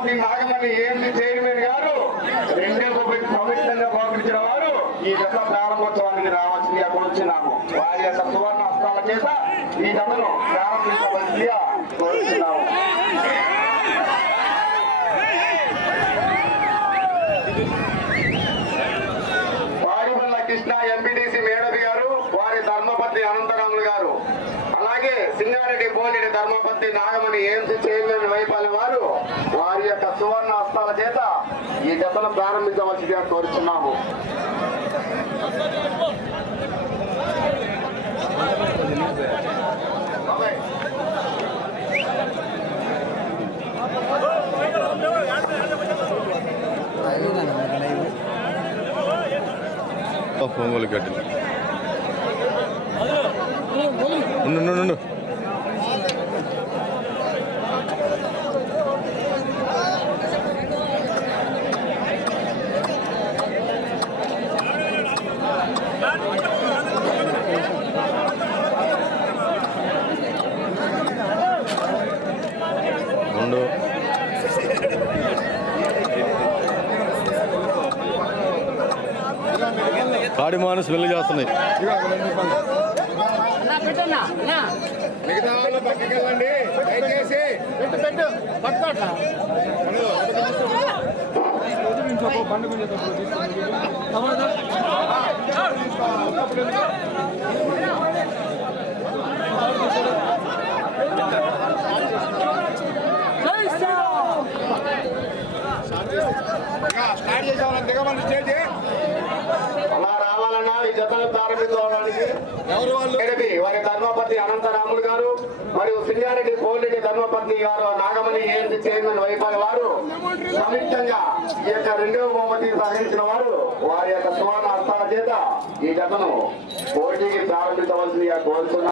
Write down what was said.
Shri Nagamani AMC chairman గారు రెండో పవిత్రంగా పంపించిన వారు ఈ దశ ప్రారంభోత్సవానికి రావాల్సిందిగా కోరుచున్నాము. వారి యొక్క సువర్ణ హస్తాల చేత ఈ దశను ప్రారంభించవలసి కోరుచున్నాము. సింగారెడ్డి పోలిడి ధర్మపత్ని నాగమణి ఏఎంసీ వైపాలి వారు వారి యొక్క సువర్ణ హస్తాల చేత ఈ జతను ప్రారంభించవలసిందిగా కోరుచున్నాము. ఒంగోలు గడ్డి ఉండు కాడి మాను స్మెల్ చేస్తున్నాయి. మిగతా వాళ్ళు దయచేసి. పెట్టు పెట్టు. అలా రావాలన్నా ఈ జతను ప్రారంభించుకోవడానికి ఎవరు వాళ్ళు? ఎడపి వారి ధర్మపతి అనంతరాములు గారు మరియు సింగారెడ్డి కోల్రెడ్డి ధర్మపత్ని గారు నాగమణి ఏఎంసీ చైర్మన్ వైపాల్ వారు. సంయుక్తంగా ఈ యొక్క రెండవ బహుమతి సాధించిన వారు వారి యొక్క సువర్ణ హస్తాల చేత ఈ జతను పోటీకి ప్రారంభించవలసిందిగా కోరుతున్నారు